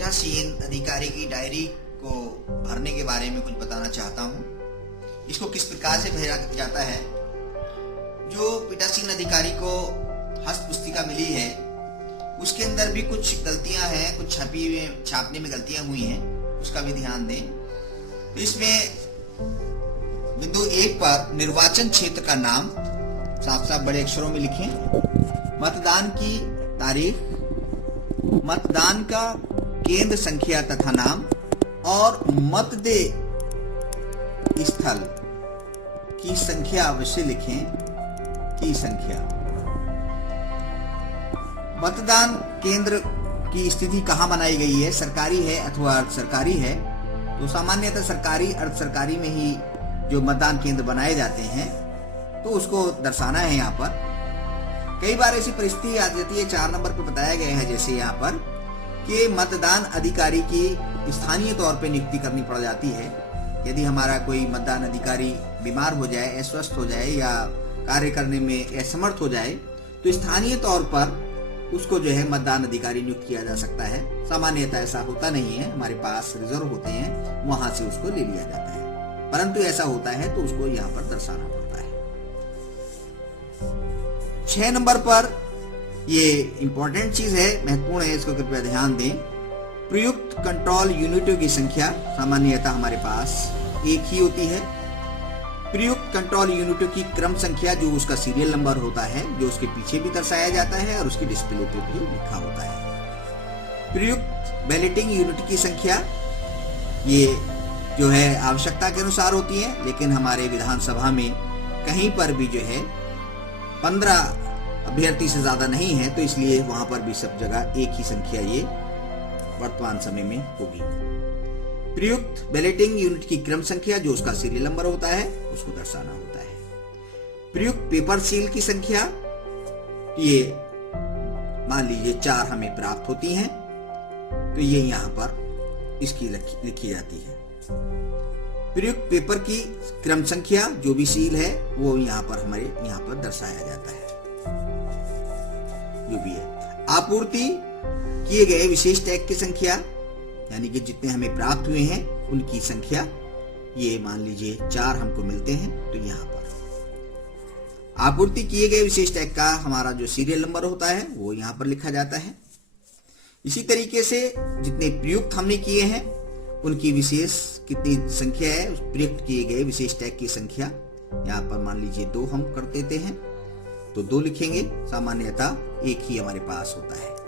पीठासीन अधिकारी की डायरी को भरने के बारे में कुछ बताना चाहता हूँ। इसको किस प्रकार से भेजा जाता है। जो पीठासीन अधिकारी को हस्त पुस्तिका मिली है उसके अंदर भी कुछ गलतियां हैं, कुछ छापने में गलतियां हुई हैं, उसका भी ध्यान दें। तो इसमें बिंदु 1 पर निर्वाचन क्षेत्र का नाम साफ साफ बड़े अक्षरों में लिखें, मतदान की तारीख, मतदान का केंद्र संख्या तथा नाम और मतदेय स्थल की संख्या अवश्य लिखें, की संख्या। मतदान केंद्र की स्थिति कहाँ बनाई गई है, सरकारी है अथवा अर्ध सरकारी है। तो सामान्यतः सरकारी अर्ध सरकारी में ही जो मतदान केंद्र बनाए जाते हैं तो उसको दर्शाना है। यहाँ पर कई बार ऐसी परिस्थिति आ जाती है, 4 नंबर पर बताया गया है जैसे यहाँ पर कि मतदान अधिकारी की स्थानीय तौर पर नियुक्ति करनी पड़ जाती है। यदि हमारा कोई मतदान अधिकारी बीमार हो जाए, अस्वस्थ हो जाए या कार्य करने में असमर्थ हो जाए तो स्थानीय तौर पर उसको जो है मतदान अधिकारी नियुक्त किया जा सकता है। सामान्यतः ऐसा होता नहीं है, हमारे पास रिजर्व होते हैं, वहां से उसको ले लिया जाता है, परंतु ऐसा होता है तो उसको यहाँ पर दर्शाना पड़ता है। 6 नंबर पर ये इंपॉर्टेंट चीज है, महत्वपूर्ण है, इसको कृपया ध्यान दें। प्रयुक्त कंट्रोल यूनिटों की संख्या सामान्यतः हमारे पास 1 ही होती है। प्रयुक्त कंट्रोल यूनिटों की क्रम संख्या जो उसका सीरियल नंबर होता है, जो उसके पीछे भी दर्शाया जाता है और उसकी डिस्प्ले पे भी लिखा होता है। प्रयुक्त बैलेटिंग यूनिट की संख्या ये जो है आवश्यकता के अनुसार होती है, लेकिन हमारे विधानसभा में कहीं पर भी जो है 15 अभ्यर्थी से ज्यादा नहीं है, तो इसलिए वहां पर भी सब जगह एक ही संख्या ये वर्तमान समय में होगी। प्रयुक्त बैलेटिंग यूनिट की क्रम संख्या जो उसका सीरियल नंबर होता है उसको दर्शाना होता है। प्रयुक्त पेपर सील की संख्या ये मान लीजिए 4 हमें प्राप्त होती हैं, तो ये यहाँ पर इसकी लिखी जाती है। प्रयुक्त पेपर की क्रम संख्या जो भी सील है वो यहाँ पर हमारे यहाँ पर दर्शाया जाता है, जो भी है। आपूर्ति किए गए विशेष टैग की संख्या यानी कि जितने हमें प्राप्त हुए हैं उनकी संख्या, ये मान लीजिए 4 हमको मिलते हैं, तो यहाँ पर आपूर्ति किए गए विशेष टैग का हमारा जो सीरियल नंबर होता है वो यहाँ पर लिखा जाता है। इसी तरीके से जितने प्रयुक्त हमने किए हैं उनकी विशेष कितनी संख्या है, प्रयुक्त किए गए विशेष टैग की संख्या यहाँ पर मान लीजिए 2 हम कर देते हैं, तो 2 लिखेंगे। सामान्यतः 1 ही हमारे पास होता है।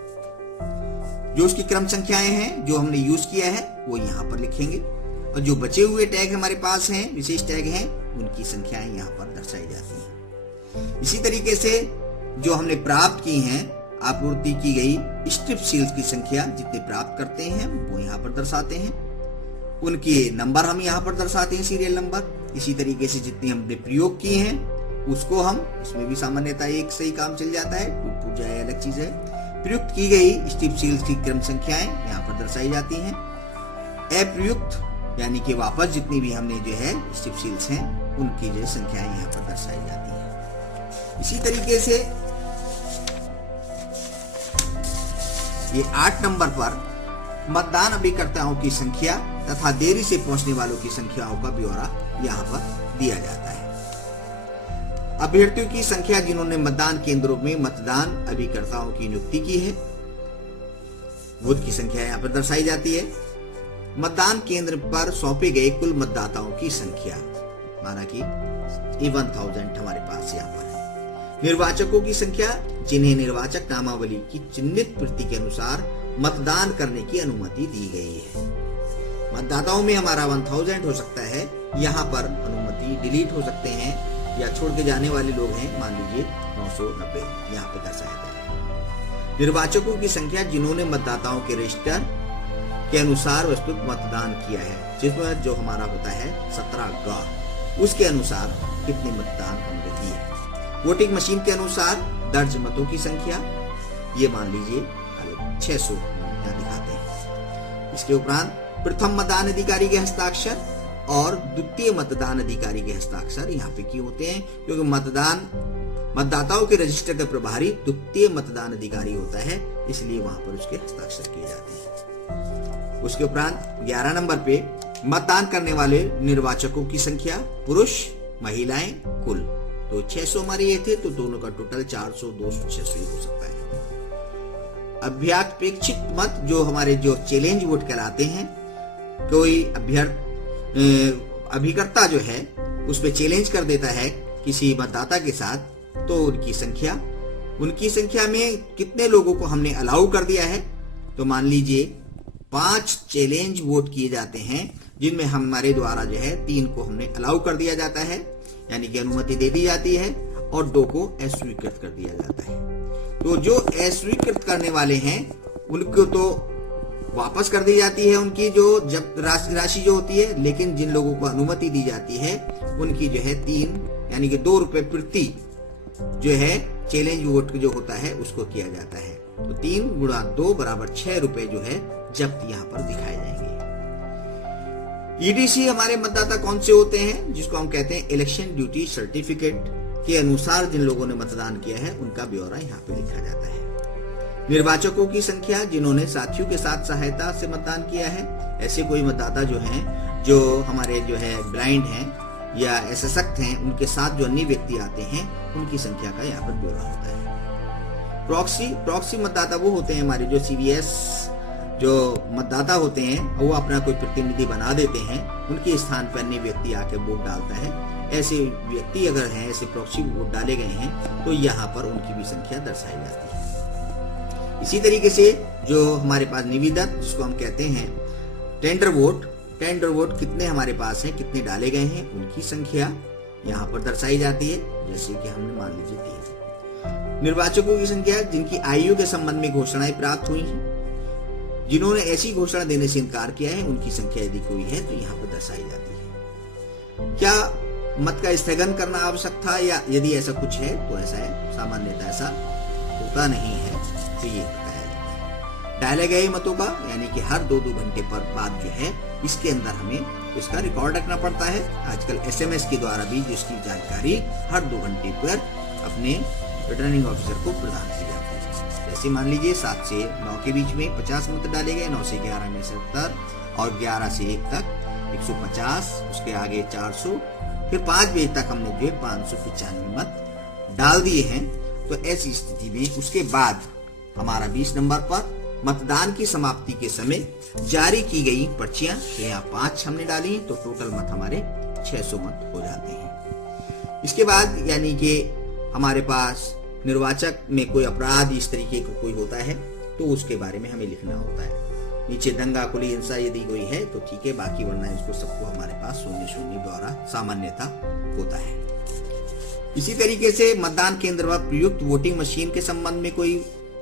जो उसकी क्रम संख्याएं हैं जो हमने यूज किया है वो यहाँ पर लिखेंगे, और जो बचे हुए टैग हमारे पास हैं, विशेष टैग हैं, उनकी संख्याएं यहाँ पर दर्शाई जाती हैं। इसी तरीके से जो हमने प्राप्त की हैं, आपूर्ति की गई स्ट्रिप सील्स की संख्या जितने प्राप्त करते हैं वो यहाँ पर दर्शाते हैं, उनके नंबर हम यहाँ पर दर्शाते हैं, सीरियल नंबर। इसी तरीके से जितनी हमने प्रयोग किए हैं उसको हम, इसमें भी सामान्यतः 1 से ही काम चल जाता है, टूट जाए अलग चीज है। प्रयुक्त की गई स्ट्रिप सील्स की क्रम संख्याएं यहाँ पर दर्शाई जाती हैं। अप्रयुक्त यानी कि वापस जितनी भी हमने जो है स्ट्रिप सील्स हैं उनकी जो संख्याएं यहाँ पर दर्शाई जाती हैं। इसी तरीके से ये 8 नंबर पर मतदान अभिकर्ताओं की संख्या तथा देरी से पहुंचने वालों की संख्याओं का ब्यौरा यहाँ पर दिया जाता है। अभ्यर्थियों की संख्या जिन्होंने मतदान केंद्रों में मतदान अभिकर्ताओं की नियुक्ति की है वो की संख्या यहाँ पर दर्शाई जाती है। मतदान केंद्र पर सौंपे गए कुल मतदाताओं की संख्या माना कि 1000 हमारे पास यहाँ पर है। निर्वाचकों की संख्या जिन्हें निर्वाचक नामावली की चिन्हित प्रति के अनुसार मतदान करने की अनुमति दी गई है। मतदाताओं में हमारा 1000 हो सकता है, यहाँ पर अनुमति डिलीट हो सकते हैं या छोड़ के जाने वाले लोग हैं, मान लीजिए 990 यहाँ पे दर्शाया जाए। निर्वाचकों की संख्या जिन्होंने मतदाताओं के रजिस्टर के अनुसार वस्तुत मतदान किया है, जिसमें जो हमारा होता है 17 उसके अनुसार कितने मतदान हमने दिए। वोटिंग मशीन के अनुसार दर्ज मतों की संख्या ये मान लीजिए 600 यहाँ दिखाते हैं। इसके उपरांत प्रथम मतदान अधिकारी के हस्ताक्षर और द्वितीय मतदान अधिकारी के हस्ताक्षर यहाँ पे क्यों होते हैं, क्योंकि मतदाताओं के रजिस्टर का प्रभारी द्वितीय मतदान अधिकारी होता है, इसलिए वहां पर उसके हस्ताक्षर किए जाते हैं। उसके उपरांत 11 नंबर पे मतदान करने वाले निर्वाचकों की संख्या, पुरुष महिलाएं कुल। तो 600 हमारे ये थे, तो दोनों का टोटल 400, 200, 600 ही हो सकता है। अभ्यापेक्षित मत जो हमारे जो चैलेंज वोट कहलाते हैं, कोई अभिकर्ता जो है उस पे चैलेंज कर देता है किसी मतदाता के साथ, तो उनकी संख्या में कितने लोगों को हमने अलाउ कर दिया है, तो मान लीजिए 5 चैलेंज वोट किए जाते हैं, जिनमें हमारे द्वारा जो है 3 को हमने अलाउ कर दिया जाता है, यानी कि अनुमति दे दी जाती है, और 2 को अस्वीकृत कर दिया जाता है। तो जो अस्वीकृत करने वाले हैं उनको तो वापस कर दी जाती है उनकी जो जब राशि जो होती है, लेकिन जिन लोगों को अनुमति दी जाती है उनकी जो है 3 यानी कि 2 रुपए प्रति जो है चैलेंज वोट जो होता है उसको किया जाता है। तो 3 गुणा 2 बराबर 6 रुपए जो है जब्त यहाँ पर दिखाए जाएंगे। ईडीसी हमारे मतदाता कौन से होते हैं, जिसको हम कहते हैं इलेक्शन ड्यूटी सर्टिफिकेट के अनुसार जिन लोगों ने मतदान किया है उनका ब्यौरा यहाँ पे लिखा जाता है। निर्वाचकों की संख्या, जिन्होंने साथियों के साथ सहायता से मतदान किया है। ऐसे कोई मतदाता जो हैं, जो हमारे जो है ब्लाइंड हैं या असशक्त हैं, उनके साथ जो अन्य व्यक्ति आते हैं उनकी संख्या का यहाँ पर ब्यौरा होता है। प्रॉक्सी मतदाता वो होते हैं हमारे जो सीवीएस जो मतदाता होते हैं, वो अपना कोई प्रतिनिधि बना देते हैं, उनके स्थान पर अन्य व्यक्ति आके वोट डालता है। ऐसे व्यक्ति अगर हैं, ऐसे प्रॉक्सी वोट डाले गए हैं, तो यहाँ पर उनकी भी संख्या दर्शाई जाती है। इसी तरीके से जो हमारे पास निविदक, जिसको हम कहते हैं टेंडर वोट कितने हमारे पास हैं, कितने डाले गए हैं, उनकी संख्या यहाँ पर दर्शाई जाती है। जैसे कि हमने मान लीजिए 3 निर्वाचकों की संख्या, जिनकी आयु के संबंध में घोषणाएं प्राप्त हुई हैं, जिन्होंने ऐसी घोषणा देने से इनकार किया है, उनकी संख्या यदि कोई है तो यहाँ पर दर्शाई जाती है। क्या मत का स्थगन करना आवश्यक था, या यदि ऐसा कुछ है तो ऐसा है, सामान्यतः ऐसा होता नहीं है, तो ये बताया जाता है। डाले गए मतों का, यानी कि हर 2-2 घंटे पर बाद जो है इसके अंदर हमें इसका रिकॉर्ड रखना पड़ता है। आजकल SMS के द्वारा भी जिसकी जानकारी हर 2 घंटे पर अपने रिटर्निंग ऑफिसर को प्रदान की जाती है। जैसे मान लीजिए 7 से 9 के बीच में 50 मत डाले गए, 9 से 11 में 70, और 11 से 1 तक 150, उसके आगे 400, फिर 5 बजे तक हमने जो है 595 मत डाल दिए हैं। तो ऐसी स्थिति में उसके बाद हमारा 20 नंबर पर मतदान की समाप्ति के समय जारी की गई पर्चियां, तो यहाँ 5 हमने डाली, तो टोटल मत हमारे 600 मत हो जाते हैं। इसके बाद यानी कि हमारे पास निर्वाचक में कोई अपराध इस तरीके का कोई होता है तो उसके बारे में हमें लिखना होता है। नीचे दंगा खुली हिंसा यदि कोई है तो ठीक है, बाकी वरना इसको सबको हमारे पास 0-0 ब्यौरा सामान्यता होता है। इसी तरीके से मतदान केंद्र पर प्रयुक्त वोटिंग मशीन के संबंध में कोई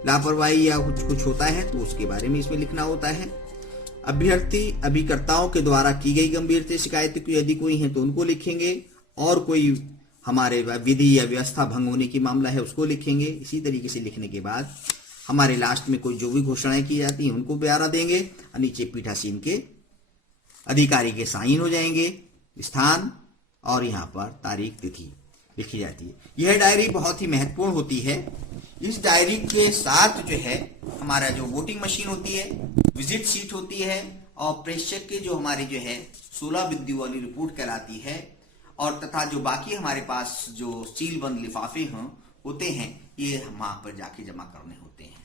लापरवाही या कुछ होता है तो उसके बारे में इसमें लिखना होता है। अभिकर्ताओं के द्वारा की गई गंभीर शिकायतें यदि कोई है तो उनको लिखेंगे, और कोई हमारे विधि या व्यवस्था भंग होने की मामला है उसको लिखेंगे। इसी तरीके से लिखने के बाद हमारे लास्ट में कोई जो भी घोषणाएं की जाती हैं उनको ब्यौरा देंगे, और नीचे पीठासीन के अधिकारी के साइन हो जाएंगे, स्थान और यहाँ पर तारीख तिथि लिखी जाती है। यह डायरी बहुत ही महत्वपूर्ण होती है। इस डायरी के साथ जो है हमारा जो वोटिंग मशीन होती है, विजिट सीट होती है, और प्रेक्षक के जो हमारी जो है 16 बिंदु वाली रिपोर्ट कहलाती है, और तथा जो बाकी हमारे पास जो सील बंद लिफाफे होते हैं ये वहां पर जाके जमा करने होते हैं।